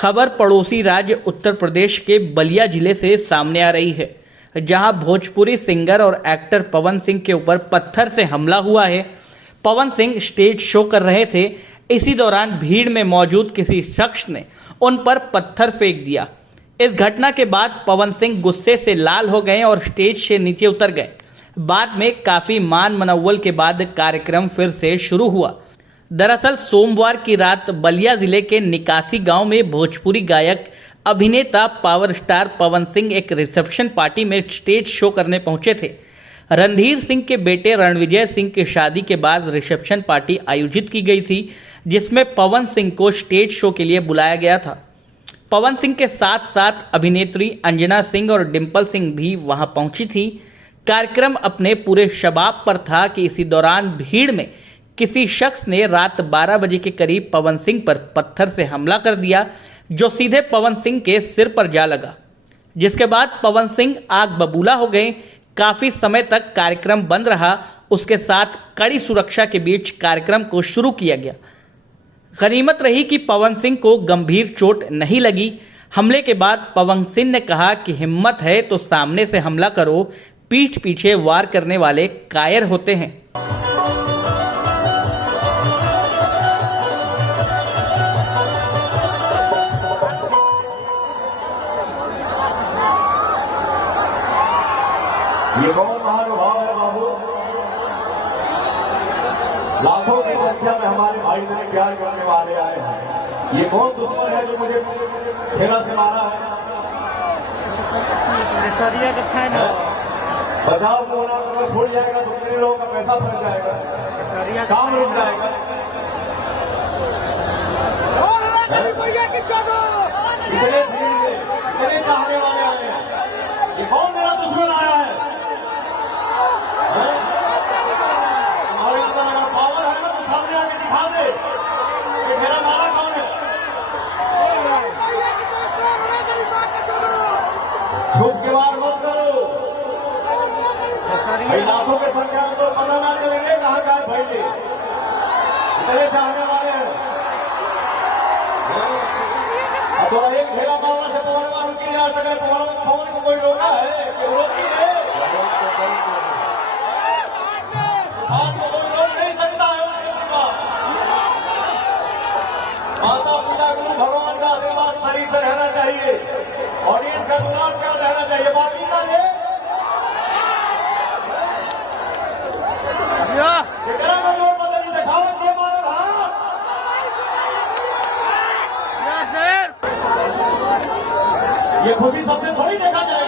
खबर पड़ोसी राज्य उत्तर प्रदेश के बलिया जिले से सामने आ रही है, जहां भोजपुरी सिंगर और एक्टर पवन सिंह के ऊपर पत्थर से हमला हुआ है। पवन सिंह स्टेज शो कर रहे थे। इसी दौरान भीड़ में मौजूद किसी शख्स ने उन पर पत्थर फेंक दिया। इस घटना के बाद पवन सिंह गुस्से से लाल हो गए और स्टेज से नीचे उतर गए। बाद में काफी मान मनौवल के बाद कार्यक्रम फिर से शुरू हुआ। दरअसल सोमवार की रात बलिया जिले के निकासी गांव में भोजपुरी गायक अभिनेता पावर स्टार पवन सिंह एक रिसेप्शन पार्टी में स्टेज शो करने पहुंचे थे। रणधीर सिंह के बेटे रणविजय सिंह की शादी के बाद रिसेप्शन पार्टी आयोजित की गई थी, जिसमें पवन सिंह को स्टेज शो के लिए बुलाया गया था। पवन सिंह के साथ साथ अभिनेत्री अंजना सिंह और डिम्पल सिंह भी वहां पहुंची थी। कार्यक्रम अपने पूरे शबाब पर था कि इसी दौरान भीड़ में किसी शख्स ने रात 12 बजे के करीब पवन सिंह पर पत्थर से हमला कर दिया, जो सीधे पवन सिंह के सिर पर जा लगा, जिसके बाद पवन सिंह आग बबूला हो गए। काफी समय तक कार्यक्रम बंद रहा। उसके साथ कड़ी सुरक्षा के बीच कार्यक्रम को शुरू किया गया। गनीमत रही कि पवन सिंह को गंभीर चोट नहीं लगी। हमले के बाद पवन सिंह ने कहा कि हिम्मत है तो सामने से हमला करो, पीठ पीछे वार करने वाले कायर होते हैं। ये कौन महानुभाव है बाबू? लाखों की संख्या में हमारे भाई मेरे प्यार करने वाले आए हैं। ये कौन दुश्मन है जो मुझे ठेला से मारा है? बचाव को होना अगर फूट जाएगा तो कितने लोगों का पैसा फंस जाएगा, काम रुक जाएगा। इतने भीड़ में इतने चाहने वाले आए हैं। ये कौन मेरा दुश्मन आया है? हमारे अंदर अगर पावर है ना तो सामने आके दिखा दे कि मेरा नारा कौन है। झूठ के वार मत करो भाई। लाखों की संख्या में तो पता ना चलेंगे कहाँ का है भाई। इतने चाहने वाले हैं। अब तो एक ढेला मारना से पवन मारू की आज तक पवन को कोई रोका है कि रोकी है? आपको कोई रोक नहीं सकता है। माता पिता गुरु भगवान का आशीर्वाद शरीर पर रहना चाहिए। ऑडियंस का दुलार क्या रहना चाहिए, बाकी का ले कितना मजबूत बदल दिखावत के मारे। हाँ ये खुशी सबसे थोड़ी देखा जाए।